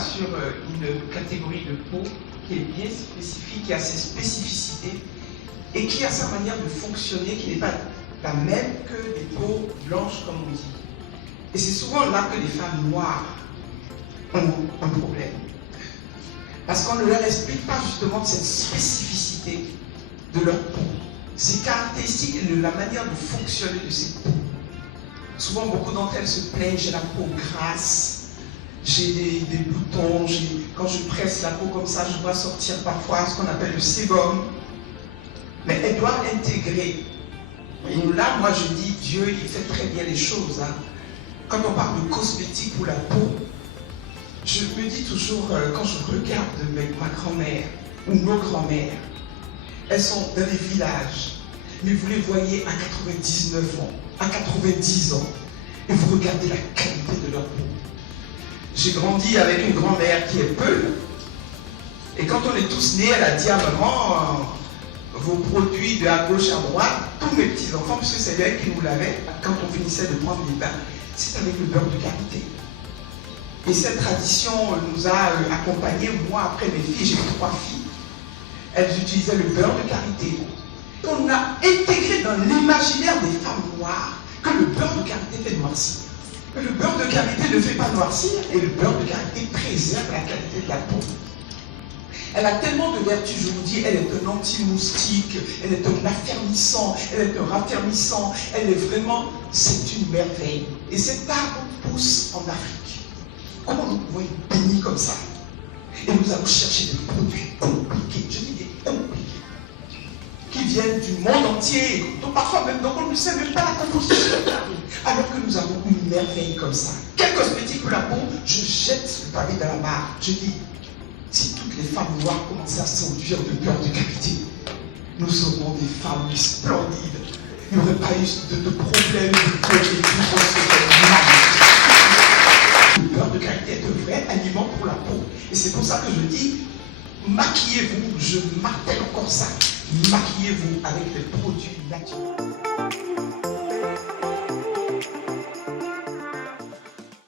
sur une catégorie de peau qui est bien spécifique, qui a ses spécificités et qui a sa manière de fonctionner qui n'est pas la même que des peaux blanches, comme on dit. Et c'est souvent là que les femmes noires ont un problème. Parce qu'on ne leur explique pas justement cette spécificité de leur peau, ces caractéristiques et de la manière de fonctionner de ces peaux. Souvent, beaucoup d'entre elles se plaignent, j'ai la peau grasse, j'ai des boutons, quand je presse la peau comme ça, je vois sortir parfois ce qu'on appelle le sébum. Mais elles doivent intégrer. Et là, moi, je dis, Dieu, il fait très bien les choses. Hein. Quand on parle de cosmétiques pour la peau, je me dis toujours, quand je regarde ma grand-mère ou nos grand-mères, elles sont dans les villages, mais vous les voyez à 99 ans, à 90 ans, et vous regardez la qualité de leur peau. J'ai grandi avec une grand-mère qui est Peul, et quand on est tous nés, elle a dit à maman, vos produits de à gauche à droite, tous mes petits-enfants, puisque c'est elle qui nous l'avait, quand on finissait de prendre les bains, c'est avec le beurre de karité. Et cette tradition nous a accompagnés, moi après mes filles, j'ai 3 filles, elles utilisaient le beurre de karité. On a intégré dans l'imaginaire des femmes noires que le beurre de karité fait noircir. Mais le beurre de karité ne fait pas noircir et le beurre de karité préserve la qualité de la peau. Elle a tellement de vertus, je vous dis, elle est un anti-moustique, elle est un affermissant, elle est un raffermissant, elle est vraiment, c'est une merveille. Et cet arbre pousse en Afrique. Comment nous pouvons être bénis comme ça? Et nous allons chercher des produits compliqués, je dis des compliqués, qui viennent du monde entier, donc parfois même, donc on ne sait même pas la composition, alors que nous avons une merveille comme ça. Quel cosmétique pour la peau? Je jette le pavé dans la mare, je dis, si toutes les femmes noires commençaient à s'enduire de beurre de qualité, nous aurons des femmes splendides. Il n'y aurait pas eu de problème de peau et tout. Le beurre de qualité est un vrai aliment pour la peau. Et c'est pour ça que je dis, maquillez-vous, je martèle encore ça, maquillez-vous avec des produits naturels.